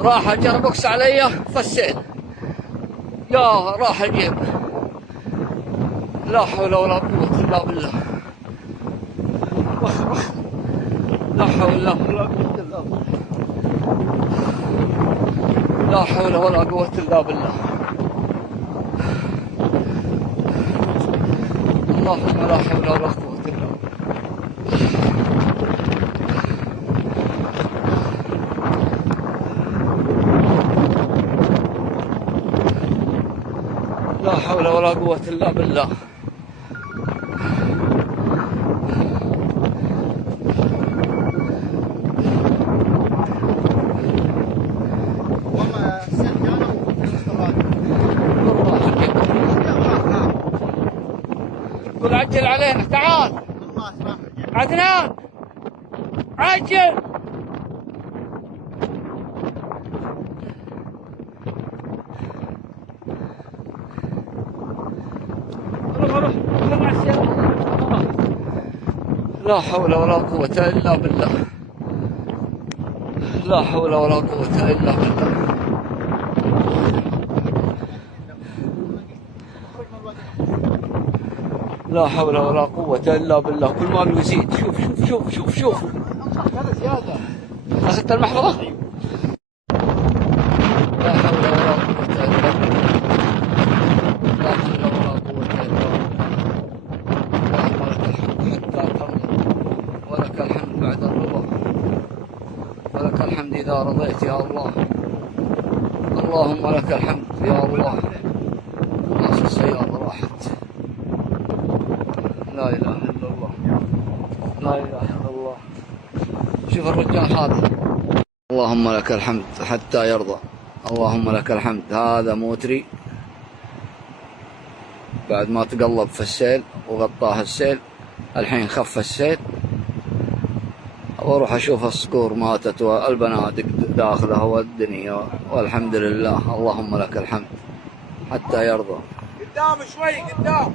راح جربوكس علي فالسيل، يا راح الجيب. لا حول ولا قوة إلا بالله. لا حول ولا قوة إلا بالله. لا حول ولا قوة إلا بالله. اللهم لا حول ولا قوة إلا بالله. لا حول ولا قوة إلا بالله. قل عجل علينا، تعال عدنان عجل. لا حول ولا قوة إلا بالله. لا حول ولا قوة إلا بالله. لا حول ولا قوة إلا بالله. كل ما يزيد. شوف شوف شوف شوف شوف. هذا زيادة. أخذت المحفظة؟ لا حول ولا قوة إلا بالله. لا حول ولا قوة إلا بالله. اللهم لك الحمد حتى ترضى، ولك الحمد بعد الرضا، ولك الحمد إذا رضيت يا الله. اللهم لك الحمد يا الله. خلاص السيارة راحت. لا إله إلا الله. لا إله إلا الله. شوف الرجال هذا. اللهم لك الحمد حتى يرضى. اللهم لك الحمد. هذا موتري بعد ما تقلب في السيل وغطاه السيل، الحين خف السيل، واروح اشوف الصقور ماتت والبنادق داخلها والدنيا، والحمد لله. اللهم لك الحمد حتى يرضى. قدام شوي قدام.